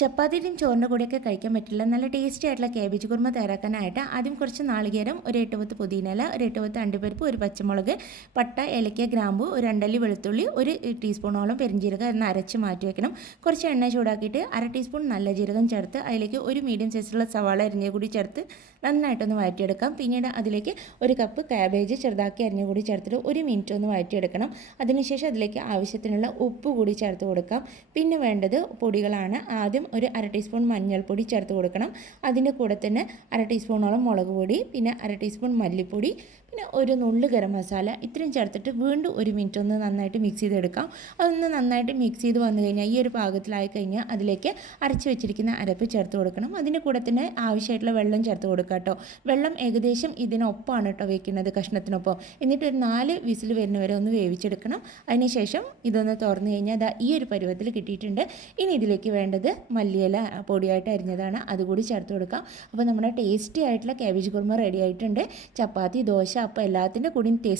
ചപ്പാത്തിയുടെയും ചോറിൻ്റെ കൂടെയൊക്കെ കഴിക്കാൻ പറ്റില്ല. നല്ല ടേസ്റ്റി ആയിട്ടുള്ള കാബേജ് കുറുമ തയ്യാറാക്കാനായിട്ട് ആദ്യം കുറച്ച് നാളികേരം, ഒരു 8 പുതിനയില, ഒരു 8 അണ്ടിപ്പരിപ്പ്, ഒരു പച്ചമുളക്, പട്ട, ഏലക്ക, ഗ്രാമ്പു, ഒരു 2 വെളുത്തുള്ളി, ഒരു ടീസ്പൂണോളം പെരിഞ്ജീരകം എന്ന് അരച്ച് മാറ്റി വെക്കണം. കുറച്ച് എണ്ണ ചൂടാക്കിയിട്ട് 1/2 ടീസ്പൂൺ നല്ല ജീരകം ചേർത്ത് അതിലേക്ക് ഒരു മീഡിയം സൈസിലുള്ള സവാള അരിഞ്ഞ കൂടി ചേർത്ത് നന്നായിട്ടൊന്ന് വഴറ്റിയെടുക്കാം. പിന്നീട് അതിലേക്ക് ഒരു കപ്പ് കാബേജ് ചെറുതാക്കി അരിഞ്ഞ കൂടി ചേർത്തിട്ട് 1 മിനിറ്റ് ഒന്ന് വഴറ്റിയെടുക്കണം. അതിനുശേഷം അതിലേക്ക് ആവശ്യത്തിനുള്ള ഉപ്പ് കൂടി ചേർത്ത് കൊടുക്കാം. പിന്നെ വേണ്ടത് പൊടികളാണ്. ആദ്യം ഒരു 1/2 ടീസ്പൂൺ മഞ്ഞൾപ്പൊടി ചേർത്ത് കൊടുക്കണം. അതിൻ്റെ കൂടെ തന്നെ 1/2 ടീസ്പൂണോളം മുളക് പൊടി, പിന്നെ 1/2 ടീസ്പൂൺ മല്ലിപ്പൊടി, പിന്നെ ഒരു നുള്ളു ഗരം മസാല, ഇത്രയും ചേർത്തിട്ട് വീണ്ടും 1 മിനിറ്റ് ഒന്ന് നന്നായിട്ട് മിക്സ് ചെയ്തെടുക്കാം. അതൊന്ന് നന്നായിട്ട് മിക്സ് ചെയ്ത് വന്നു കഴിഞ്ഞാൽ ഈ ഒരു പാകത്തിലായി കഴിഞ്ഞാൽ അതിലേക്ക് അരച്ച് വെച്ചിരിക്കുന്ന അരപ്പ് ചേർത്ത് കൊടുക്കണം. അതിൻ്റെ കൂടെ തന്നെ ആവശ്യമായിട്ടുള്ള വെള്ളം ചേർത്ത് കൊടുക്കാം കേട്ടോ. വെള്ളം ഏകദേശം ഇതിനൊപ്പമാണ് കേട്ടോ വെക്കുന്നത്, കഷ്ണത്തിനൊപ്പം. എന്നിട്ട് ഒരു 4 വിസിൽ വരുന്നവരെ ഒന്ന് വേവിച്ചെടുക്കണം. അതിനുശേഷം ഇതൊന്ന് തുറന്നു കഴിഞ്ഞാൽ ഈ ഒരു പരുവത്തിൽ കിട്ടിയിട്ടുണ്ട്. ഇനി ഇതിലേക്ക് വേണ്ടത് മല്ലിയില പൊടിയായിട്ട് അരിഞ്ഞതാണ്, അതുകൂടി ചേർത്ത് കൊടുക്കാം. അപ്പോൾ നമ്മുടെ ടേസ്റ്റി ആയിട്ടുള്ള കാബേജ് കുറുമ റെഡി ആയിട്ടുണ്ട്. ചപ്പാത്തി, ദോശ, അപ്പം എല്ലാത്തിൻ്റെ കൂടിയും ടേസ്റ്റ്